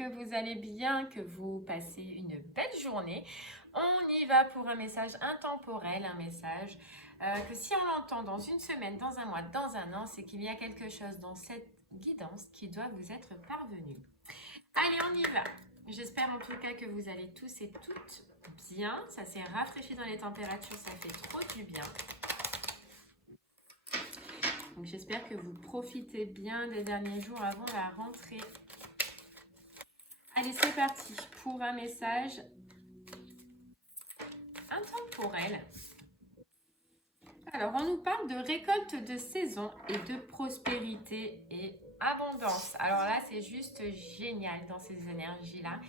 que vous allez bien, que vous passez une belle journée. On y va pour un message intemporel, un message que si on l'entend dans une semaine, dans un mois, dans un an, c'est qu'il y a quelque chose dans cette guidance qui doit vous être parvenu. Allez, on y va. J'espère en tout cas que vous allez tous et toutes bien. Ça s'est rafraîchi dans les températures, ça fait trop du bien. Donc j'espère que vous profitez bien des derniers jours avant la rentrée. Allez, c'est parti pour un message intemporel. Alors, on nous parle de récolte de saison et de prospérité et abondance. Alors là, c'est juste génial dans ces énergies-là.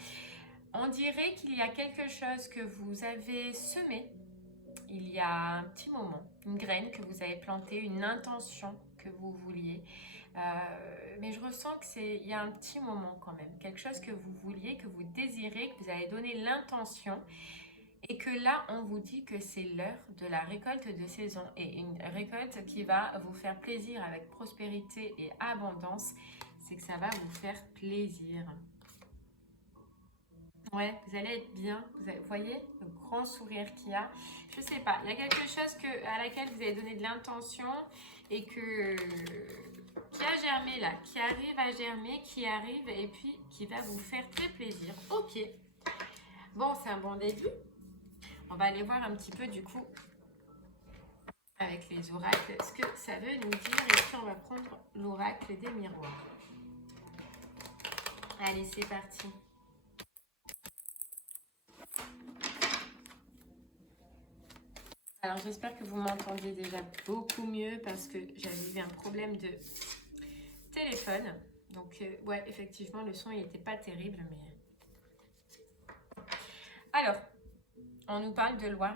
On dirait qu'il y a quelque chose que vous avez semé il y a un petit moment, une graine que vous avez plantée, une intention que vous vouliez. Mais je ressens qu'il y a un petit moment quand même, quelque chose que vous vouliez, que vous désirez, que vous avez donné l'intention et que là on vous dit que c'est l'heure de la récolte de saison et une récolte qui va vous faire plaisir avec prospérité et abondance, c'est que ça va vous faire plaisir. Ouais, vous allez être bien. Vous voyez le grand sourire qu'il y a. Je sais pas, il y a quelque chose à laquelle vous avez donné de l'intention et qui a germé là, qui arrive à germer, qui arrive et puis qui va vous faire très plaisir. Ok. Bon, c'est un bon début. On va aller voir un petit peu du coup avec les oracles ce que ça veut nous dire et puis on va prendre l'oracle des miroirs. Allez, c'est parti. Alors j'espère que vous m'entendez déjà beaucoup mieux parce que j'avais eu un problème de téléphone. Donc ouais, effectivement le son il n'était pas terrible mais... Alors, on nous parle de loi.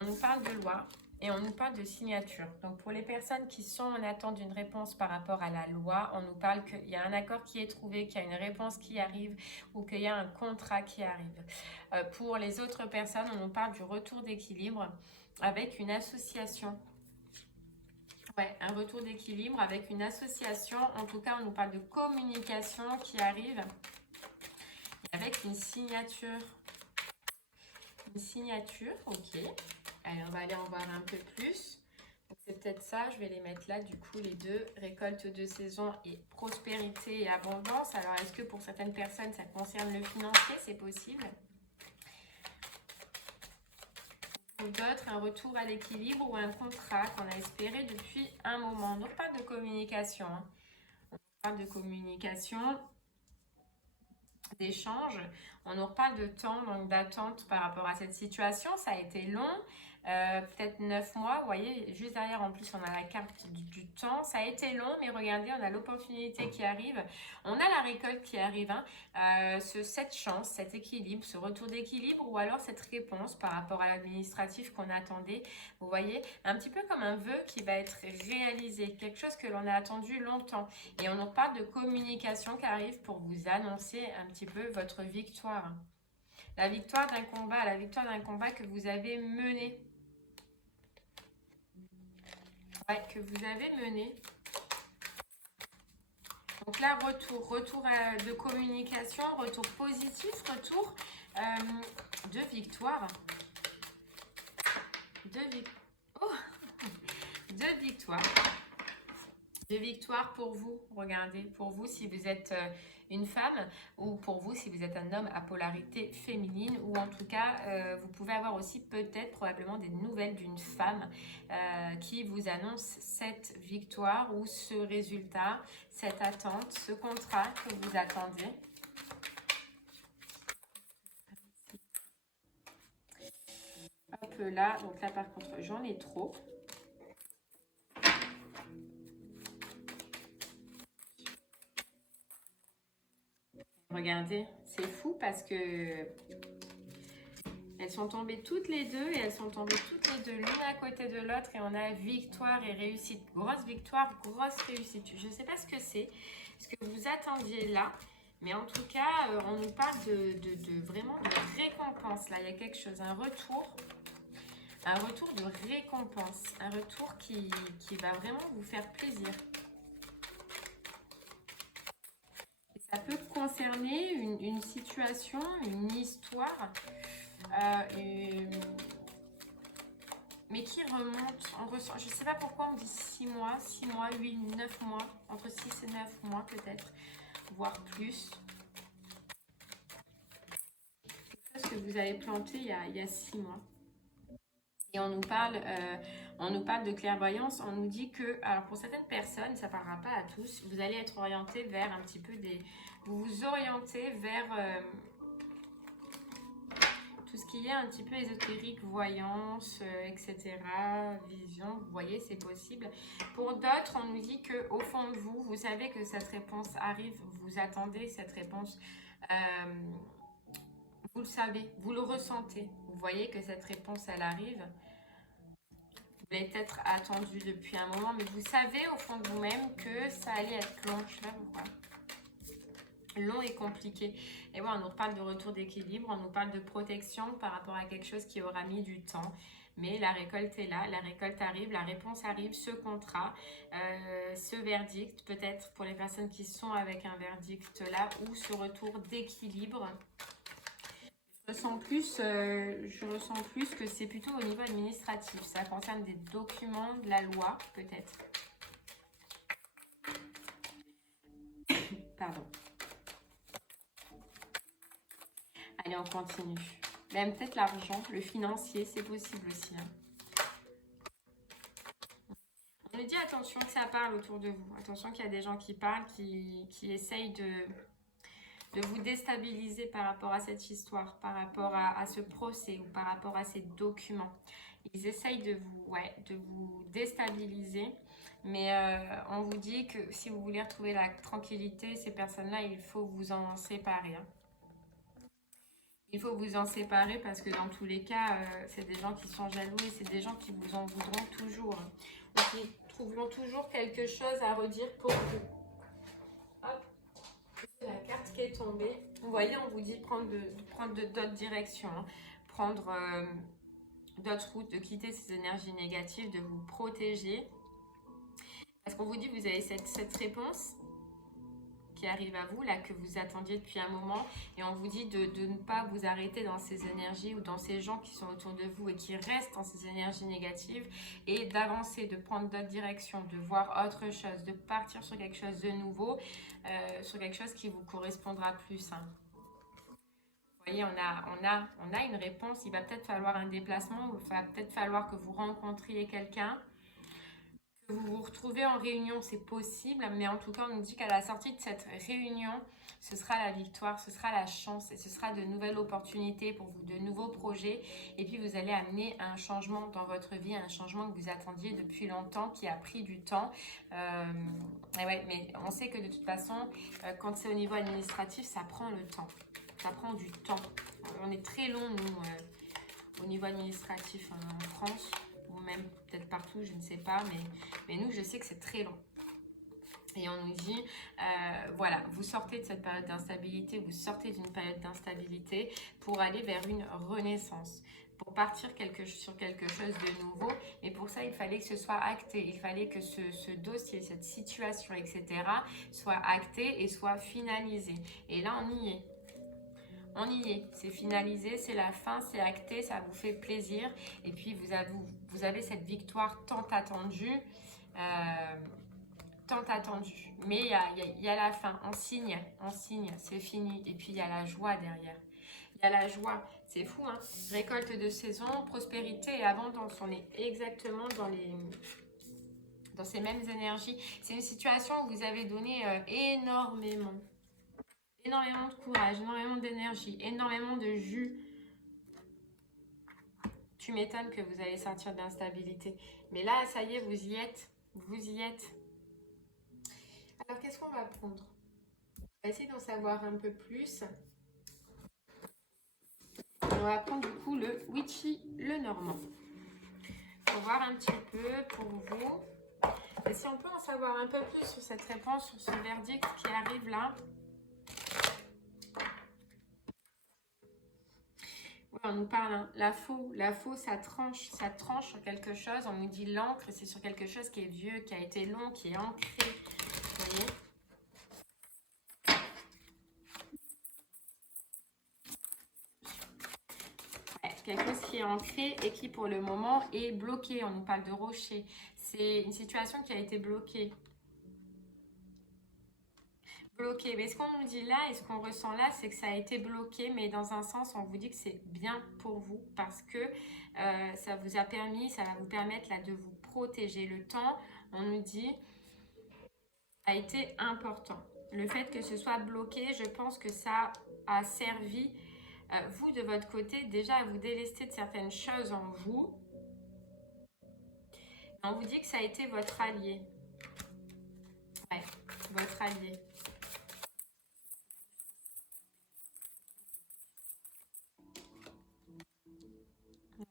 On nous parle de loi et on nous parle de signature. Donc pour les personnes qui sont en attente d'une réponse par rapport à la loi, on nous parle qu'il y a un accord qui est trouvé, qu'il y a une réponse qui arrive ou qu'il y a un contrat qui arrive. Pour les autres personnes, on nous parle du retour d'équilibre avec une association. Ouais, un retour d'équilibre avec une association. En tout cas, on nous parle de communication qui arrive et avec une signature. Une signature, ok. Allez, on va aller en voir un peu plus. C'est peut-être ça, je vais les mettre là, du coup, les deux. Récolte de saison et prospérité et abondance. Alors, est-ce que pour certaines personnes, ça concerne le financier? C'est possible. Pour d'autres, un retour à l'équilibre ou un contrat qu'on a espéré depuis un moment. On nous parle de communication. Hein. On parle de communication, d'échange. On nous reparle de temps, donc d'attente par rapport à cette situation. Ça a été long, peut-être 9 mois. Vous voyez, juste derrière, en plus, on a la carte du temps. Ça a été long, mais regardez, on a l'opportunité qui arrive. On a la récolte qui arrive. Hein. Cette chance, cet équilibre, ce retour d'équilibre ou alors cette réponse par rapport à l'administratif qu'on attendait. Vous voyez, un petit peu comme un vœu qui va être réalisé. Quelque chose que l'on a attendu longtemps. Et on nous parle de communication qui arrive pour vous annoncer un petit peu votre victoire. La victoire d'un combat que vous avez mené. Ouais, que vous avez mené. Donc là, retour de communication, retour positif, retour de victoire. De victoire. De victoire pour vous, regardez, pour vous si vous êtes une femme ou pour vous si vous êtes un homme à polarité féminine ou en tout cas vous pouvez avoir aussi peut-être probablement des nouvelles d'une femme qui vous annonce cette victoire ou ce résultat, cette attente, ce contrat que vous attendez. Hop là, donc là par contre j'en ai trop. Regardez, c'est fou parce que elles sont tombées toutes les deux et elles sont tombées toutes les deux l'une à côté de l'autre et on a victoire et réussite. Grosse victoire, grosse réussite. Je ne sais pas ce que c'est, ce que vous attendiez là, mais en tout cas, on nous parle vraiment de récompense. Là, il y a quelque chose, un retour de récompense, un retour qui va vraiment vous faire plaisir. Ça peut concerner une situation, une histoire, mais qui remonte. On ressent, je ne sais pas pourquoi on me dit 6 mois, 8, 9 mois, entre 6 et 9 mois peut-être, voire plus. Quelque chose que vous avez planté il y a 6 mois. Et on nous parle de clairvoyance, on nous dit que, alors pour certaines personnes, ça ne parlera pas à tous, vous allez être orienté vers un petit peu vous vous orientez vers tout ce qui est un petit peu ésotérique, voyance, etc., vision, vous voyez, c'est possible. Pour d'autres, on nous dit qu'au fond de vous, vous savez que cette réponse arrive, vous attendez cette réponse, vous le savez, vous le ressentez, vous voyez que cette réponse, elle arrive. Vous l'avez peut-être attendu depuis un moment, mais vous savez au fond de vous-même que ça allait être long, je sais pas pourquoi. Long et compliqué. Et voilà, on nous parle de retour d'équilibre, on nous parle de protection par rapport à quelque chose qui aura mis du temps. Mais la récolte est là, la récolte arrive, la réponse arrive, ce contrat, ce verdict, peut-être pour les personnes qui sont avec un verdict là, ou ce retour d'équilibre. Je ressens plus que c'est plutôt au niveau administratif. Ça concerne des documents, de la loi, peut-être. Pardon. Allez, on continue. Même peut-être l'argent, le financier, c'est possible aussi. Hein. On nous dit attention que ça parle autour de vous. Attention qu'il y a des gens qui parlent, qui essayent de vous déstabiliser par rapport à cette histoire, par rapport à ce procès ou par rapport à ces documents. Ils essayent de vous déstabiliser. Mais on vous dit que si vous voulez retrouver la tranquillité, ces personnes-là, il faut vous en séparer. Hein. Il faut vous en séparer parce que dans tous les cas, c'est des gens qui sont jaloux et c'est des gens qui vous en voudront toujours. Ou qui trouveront toujours quelque chose à redire pour vous. Hop, c'est la carte qui est tombée. Vous voyez, on vous dit de prendre d'autres directions. Hein. Prendre d'autres routes, de quitter ces énergies négatives, de vous protéger. Parce qu'on vous dit que vous avez cette réponse qui arrive à vous, là, que vous attendiez depuis un moment. Et on vous dit de ne pas vous arrêter dans ces énergies ou dans ces gens qui sont autour de vous et qui restent dans ces énergies négatives. Et d'avancer, de prendre d'autres directions, de voir autre chose, de partir sur quelque chose de nouveau, sur quelque chose qui vous correspondra plus. Hein. Vous voyez, on a une réponse. Il va peut-être falloir un déplacement. Il va peut-être falloir que vous rencontriez quelqu'un. Vous vous retrouvez en réunion, c'est possible, mais en tout cas, on nous dit qu'à la sortie de cette réunion, ce sera la victoire, ce sera la chance et ce sera de nouvelles opportunités pour vous, de nouveaux projets. Et puis, vous allez amener un changement dans votre vie, un changement que vous attendiez depuis longtemps, qui a pris du temps. Et ouais, mais on sait que de toute façon, quand c'est au niveau administratif, ça prend le temps. Ça prend du temps. On est très long, nous, au niveau administratif en France. Ou même peut-être partout, je ne sais pas, mais nous, je sais que c'est très long. Et on nous dit, voilà, vous sortez de cette période d'instabilité, vous sortez d'une période d'instabilité pour aller vers une renaissance, pour partir sur quelque chose de nouveau. Et pour ça, il fallait que ce soit acté, il fallait que ce dossier, cette situation, etc., soit acté et soit finalisé. Et là, on y est. On y est, c'est finalisé, c'est la fin, c'est acté, ça vous fait plaisir. Et puis vous avez cette victoire tant attendue, Mais il y a la fin, on signe, c'est fini. Et puis il y a la joie derrière. Il y a la joie, c'est fou, hein. Récolte de saison, prospérité et abondance. On est exactement dans ces mêmes énergies. C'est une situation où vous avez donné énormément de courage, énormément d'énergie, énormément de jus. Tu m'étonnes que vous allez sortir de l'instabilité. Mais là, ça y est, vous y êtes. Vous y êtes. Alors, qu'est-ce qu'on va prendre? On va essayer d'en savoir un peu plus. On va prendre du coup le Witchy, le Normand. Pour voir un petit peu pour vous. Et si on peut en savoir un peu plus sur cette réponse, sur ce verdict qui arrive là. Oui, on nous parle, hein. La faux, ça tranche sur quelque chose. On nous dit l'encre, c'est sur quelque chose qui est vieux, qui a été long, qui est ancré. Vous voyez? quelque chose qui est ancré et qui pour le moment est bloqué. On nous parle de rocher. C'est une situation qui a été bloquée. Bloqué. Mais ce qu'on nous dit là et ce qu'on ressent là, c'est que ça a été bloqué, mais dans un sens, on vous dit que c'est bien pour vous parce que ça vous a permis, ça va vous permettre là de vous protéger. Le temps, on nous dit, a été important. Le fait que ce soit bloqué, je pense que ça a servi, vous de votre côté, déjà à vous délester de certaines choses en vous. On vous dit que ça a été votre allié. Ouais, votre allié.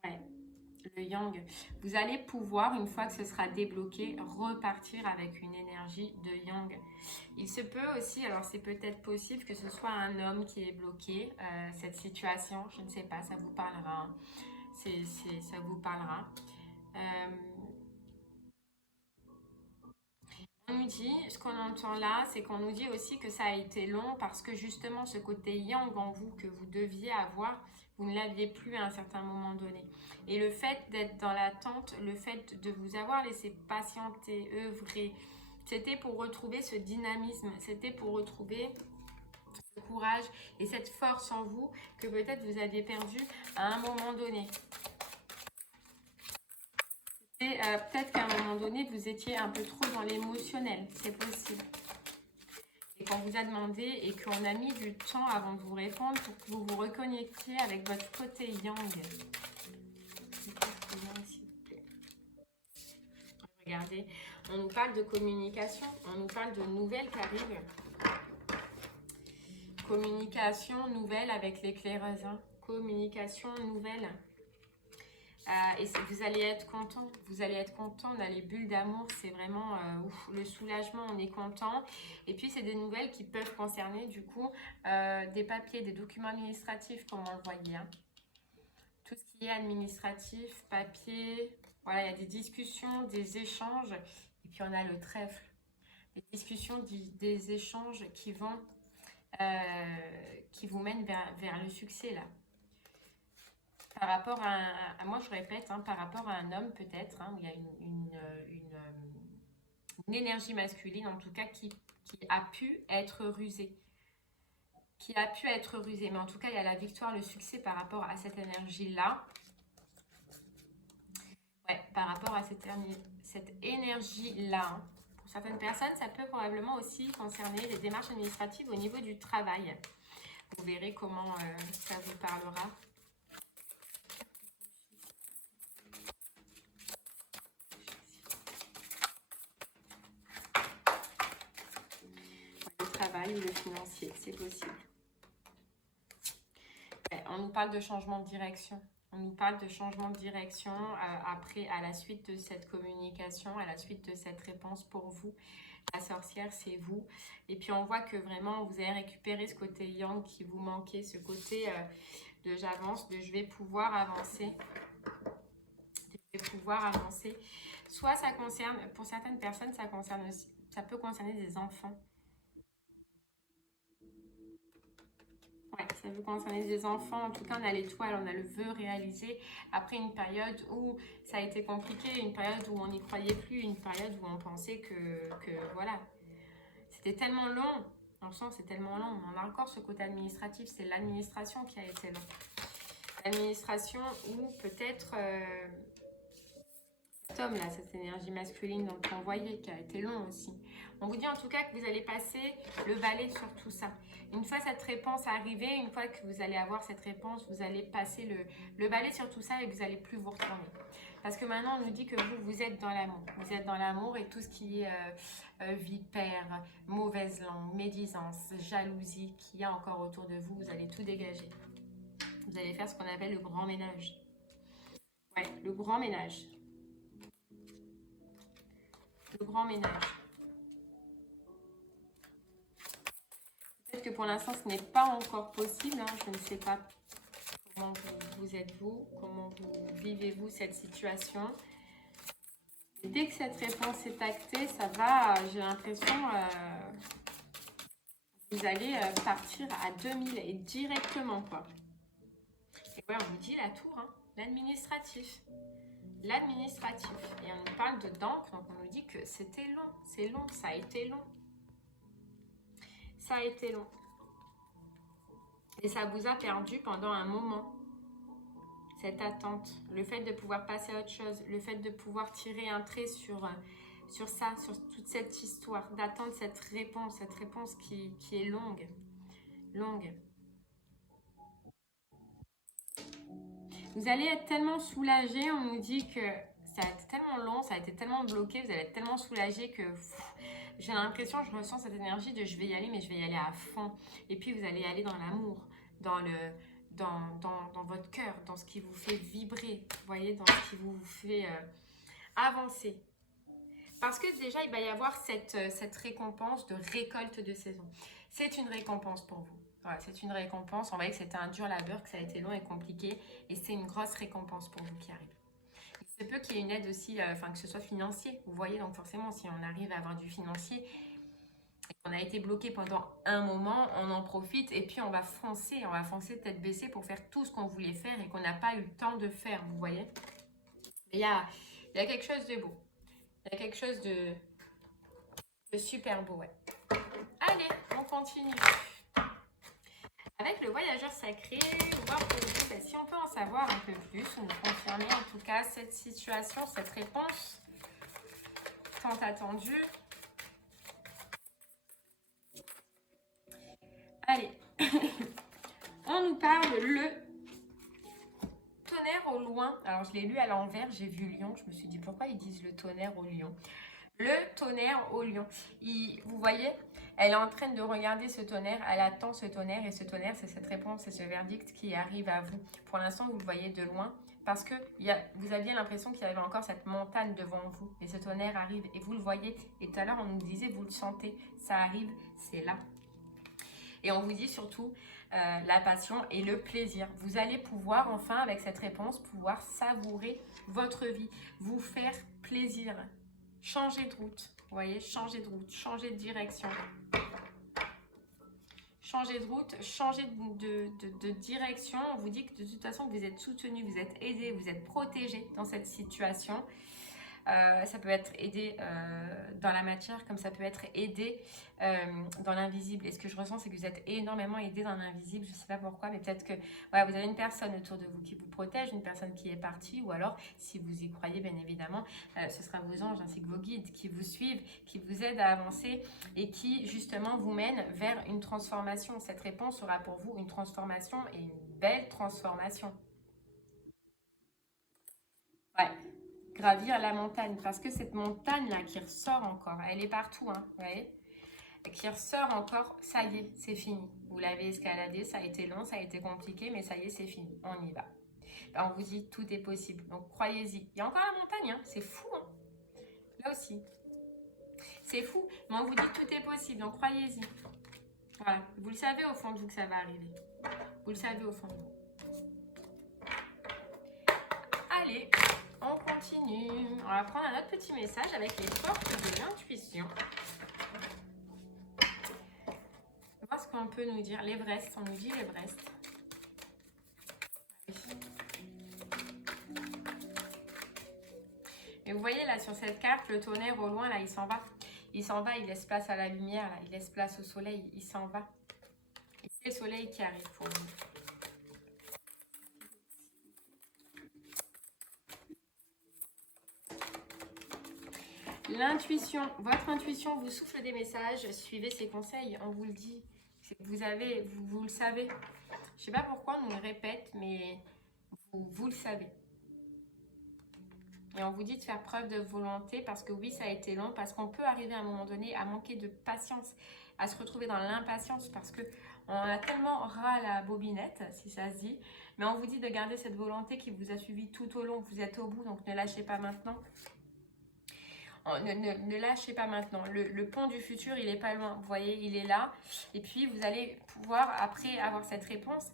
Ouais, le yang. Vous allez pouvoir, une fois que ce sera débloqué, repartir avec une énergie de yang. Il se peut aussi, alors c'est peut-être possible que ce soit un homme qui est bloqué, cette situation, je ne sais pas, ça vous parlera. Hein. Ça vous parlera. On nous dit, ce qu'on entend là, c'est qu'on nous dit aussi que ça a été long parce que justement ce côté yang en vous que vous deviez avoir, vous ne l'aviez plus à un certain moment donné. Et le fait d'être dans l'attente, le fait de vous avoir laissé patienter, œuvrer, c'était pour retrouver ce dynamisme, c'était pour retrouver ce courage et cette force en vous que peut-être vous aviez perdu à un moment donné. Et peut-être qu'à un moment donné, vous étiez un peu trop dans l'émotionnel, c'est possible. Et qu'on vous a demandé et qu'on a mis du temps avant de vous répondre pour que vous vous reconnectiez avec votre côté yang. Regardez, on nous parle de communication, on nous parle de nouvelles qui arrivent. Communication nouvelle avec l'éclaireuse, hein. Communication nouvelle. Et vous allez être content, vous allez être content, on a les bulles d'amour, c'est vraiment le soulagement, on est content. Et puis c'est des nouvelles qui peuvent concerner du coup des papiers, des documents administratifs comme on le voyait. Hein. Tout ce qui est administratif, papier, voilà, il y a des discussions, des échanges. Et puis on a le trèfle, des discussions, des échanges qui vont, qui vous mènent vers le succès là. Par rapport à moi je répète, hein, par rapport à un homme peut-être, hein, où il y a une énergie masculine en tout cas qui a pu être rusée. Qui a pu être rusée, mais en tout cas il y a la victoire, le succès par rapport à cette énergie-là. Ouais, par rapport à cette énergie-là. Hein. Pour certaines personnes, ça peut probablement aussi concerner les démarches administratives au niveau du travail. Vous verrez comment ça vous parlera. Travail ou le financier, c'est possible. On nous parle de changement de direction. On nous parle de changement de direction après, à la suite de cette communication, à la suite de cette réponse pour vous. La sorcière, c'est vous. Et puis, on voit que vraiment, vous avez récupéré ce côté yang qui vous manquait, ce côté de j'avance, de je vais pouvoir avancer. Je vais pouvoir avancer. Soit ça concerne, pour certaines personnes, ça concerne aussi, ça peut concerner des enfants. Ouais, ça veut concerner des enfants. En tout cas, on a l'étoile, on a le vœu réalisé. Après une période où ça a été compliqué, une période où on n'y croyait plus, une période où on pensait que voilà. C'était tellement long. Dans le sens, c'est tellement long. On a encore ce côté administratif. C'est l'administration qui a été long. L'administration où peut-être cet homme là, cette énergie masculine dont on voyait qui a été long aussi. On vous dit en tout cas que vous allez passer le balai sur tout ça. Une fois cette réponse arrivée, une fois que vous allez avoir cette réponse, vous allez passer le balai sur tout ça et vous n'allez plus vous retourner. Parce que maintenant, on nous dit que vous êtes dans l'amour. Vous êtes dans l'amour et tout ce qui est vipère, mauvaise langue, médisance, jalousie qu'il y a encore autour de vous, vous allez tout dégager. Vous allez faire ce qu'on appelle le grand ménage. Ouais, le grand ménage. Le grand ménage. Peut-être que pour l'instant, ce n'est pas encore possible. Hein. Je ne sais pas comment vous êtes-vous, comment vous vivez-vous cette situation. Et dès que cette réponse est actée, ça va, j'ai l'impression, vous allez partir à 2000 et directement, quoi. Et ouais, on vous dit la tour, hein, l'administratif. L'administratif. Et on nous parle de d'encre, donc on nous dit que c'était long. C'est long, ça a été long. Ça a été long. Et ça vous a perdu pendant un moment. Cette attente, le fait de pouvoir passer à autre chose, le fait de pouvoir tirer un trait sur ça, sur toute cette histoire, d'attendre cette réponse qui est longue. Longue. Vous allez être tellement soulagé, on nous dit que ça a été tellement long, ça a été tellement bloqué, vous allez être tellement soulagé que j'ai l'impression, je ressens cette énergie de je vais y aller, mais je vais y aller à fond. Et puis vous allez aller dans l'amour, dans votre cœur, dans ce qui vous fait vibrer, vous voyez, dans ce qui vous fait avancer. Parce que déjà, il va y avoir cette récompense de récolte de saison. C'est une récompense pour vous. Voilà, c'est une récompense. On voit que c'était un dur labeur, que ça a été long et compliqué. Et c'est une grosse récompense pour vous qui arrive. Il se peut qu'il y ait une aide aussi, que ce soit financier. Vous voyez, donc forcément, si on arrive à avoir du financier, on a été bloqué pendant un moment, on en profite et puis on va foncer tête baissée pour faire tout ce qu'on voulait faire et qu'on n'a pas eu le temps de faire, vous voyez. Il y a quelque chose de beau. Il y a quelque chose de super beau, ouais. Allez, on continue. Avec le voyageur sacré, voir pour vous, si on peut en savoir un peu plus, ou nous confirmer en tout cas cette situation, cette réponse tant attendue. Allez, on nous parle le tonnerre au loin. Alors je l'ai lu à l'envers, j'ai vu lion, je me suis dit pourquoi ils disent le tonnerre au lion. Le tonnerre au lion. Vous voyez, elle est en train de regarder ce tonnerre, elle attend ce tonnerre et ce tonnerre, c'est cette réponse, c'est ce verdict qui arrive à vous. Pour l'instant, vous le voyez de loin parce que vous aviez l'impression qu'il y avait encore cette montagne devant vous et ce tonnerre arrive et vous le voyez. Et tout à l'heure, on nous disait, vous le sentez, ça arrive, c'est là. Et on vous dit surtout la passion et le plaisir. Vous allez pouvoir enfin, avec cette réponse, pouvoir savourer votre vie, vous faire plaisir. Changer de route, vous voyez, changer de route, changer de direction. Changer de route, changer de direction. On vous dit que de toute façon, vous êtes soutenu, vous êtes aidé, vous êtes protégé dans cette situation. Ça peut être aidé dans la matière, comme ça peut être aidé dans l'invisible. Et ce que je ressens, c'est que vous êtes énormément aidé dans l'invisible. Je ne sais pas pourquoi, mais peut-être que voilà, vous avez une personne autour de vous qui vous protège, une personne qui est partie, ou alors, si vous y croyez, bien évidemment, ce sera vos anges ainsi que vos guides qui vous suivent, qui vous aident à avancer et qui, justement, vous mènent vers une transformation. Cette réponse sera pour vous une transformation et une belle transformation. Ouais. Gravir la montagne, parce que cette montagne là qui ressort encore, elle est partout, hein, vous voyez, qui ressort encore, ça y est, c'est fini. Vous l'avez escaladé, ça a été long, ça a été compliqué, mais ça y est, c'est fini, on y va. On vous dit tout est possible, donc croyez-y. Il y a encore la montagne, hein, c'est fou, hein. Là aussi, c'est fou, mais on vous dit tout est possible, donc croyez-y. Voilà, vous le savez au fond de vous que ça va arriver. Vous le savez au fond de vous. Allez, on continue. On va prendre un autre petit message avec les portes de l'intuition. On va voir ce qu'on peut nous dire. L'Everest, on nous dit l'Everest. Et vous voyez là sur cette carte, le tonnerre au loin, là, il s'en va. Il s'en va, il laisse place à la lumière, là. Il laisse place au soleil, il s'en va. Et c'est le soleil qui arrive pour vous. L'intuition, votre intuition vous souffle des messages, suivez ses conseils, on vous le dit. Vous le savez. Je ne sais pas pourquoi on nous le répète, mais vous le savez. Et on vous dit de faire preuve de volonté parce que oui, ça a été long, parce qu'on peut arriver à un moment donné à manquer de patience, à se retrouver dans l'impatience parce qu'on a tellement ras à la bobinette, si ça se dit. Mais on vous dit de garder cette volonté qui vous a suivi tout au long, vous êtes au bout, donc ne lâchez pas maintenant. Ne lâchez pas maintenant. Le pont du futur, il n'est pas loin. Vous voyez, il est là. Et puis, vous allez pouvoir, après avoir cette réponse,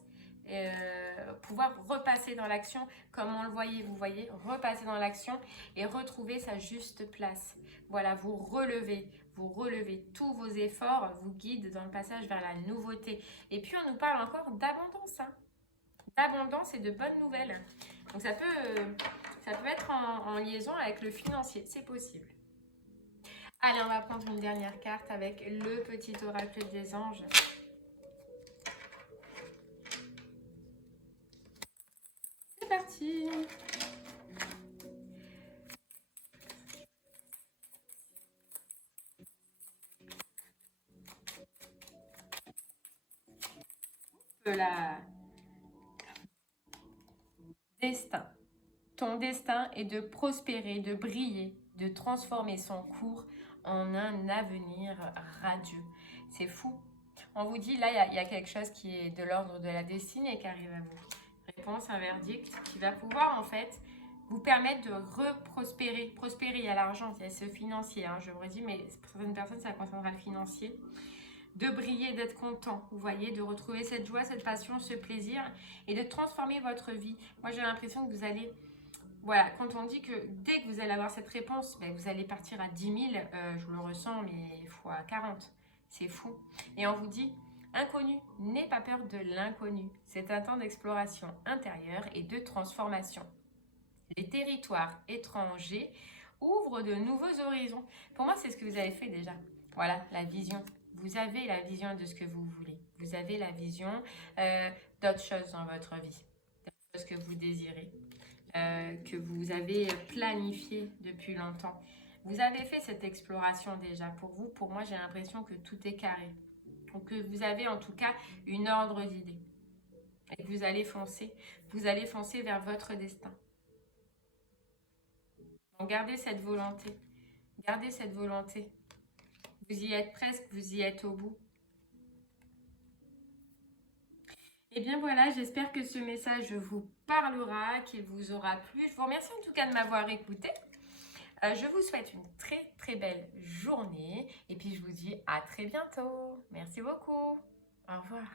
pouvoir repasser dans l'action comme on le voyait. Vous voyez, repasser dans l'action et retrouver sa juste place. Voilà, vous relevez. Tous vos efforts vous guident dans le passage vers la nouveauté. Et puis, on nous parle encore d'abondance. Hein. d'abondance et de bonnes nouvelles. Donc ça peut être en liaison avec le financier, c'est possible. Allez, on va prendre une dernière carte avec le petit oracle des anges. C'est parti. La destin. Ton destin est de prospérer, de briller, de transformer son cours en un avenir radieux. C'est fou. On vous dit, là, il y a quelque chose qui est de l'ordre de la destinée qui arrive à vous. Réponse, un verdict qui va pouvoir, en fait, vous permettre de reprospérer. Prospérer, il y a l'argent, il y a ce financier, hein, je vous redis, mais pour certaines personnes, ça concernera le financier. De briller, d'être content, vous voyez, de retrouver cette joie, cette passion, ce plaisir et de transformer votre vie. Moi, j'ai l'impression que vous allez... Voilà, quand on dit que dès que vous allez avoir cette réponse, ben, vous allez partir à 10 000, je le ressens, mais fois 40. C'est fou. Et on vous dit, inconnu, n'aie pas peur de l'inconnu. C'est un temps d'exploration intérieure et de transformation. Les territoires étrangers ouvrent de nouveaux horizons. Pour moi, c'est ce que vous avez fait déjà. Voilà, la vision. Vous avez la vision de ce que vous voulez. Vous avez la vision d'autres choses dans votre vie. D'autres choses que vous désirez. Que vous avez planifié depuis longtemps. Vous avez fait cette exploration déjà pour vous. Pour moi, j'ai l'impression que tout est carré. Donc, que vous avez en tout cas une ordre d'idée. Et que vous allez foncer. Vous allez foncer vers votre destin. Donc, gardez cette volonté. Gardez cette volonté. Vous y êtes presque, vous y êtes au bout. Et bien voilà, j'espère que ce message vous parlera, qu'il vous aura plu. Je vous remercie en tout cas de m'avoir écouté. Je vous souhaite une très très belle journée et puis je vous dis à très bientôt. Merci beaucoup. Au revoir.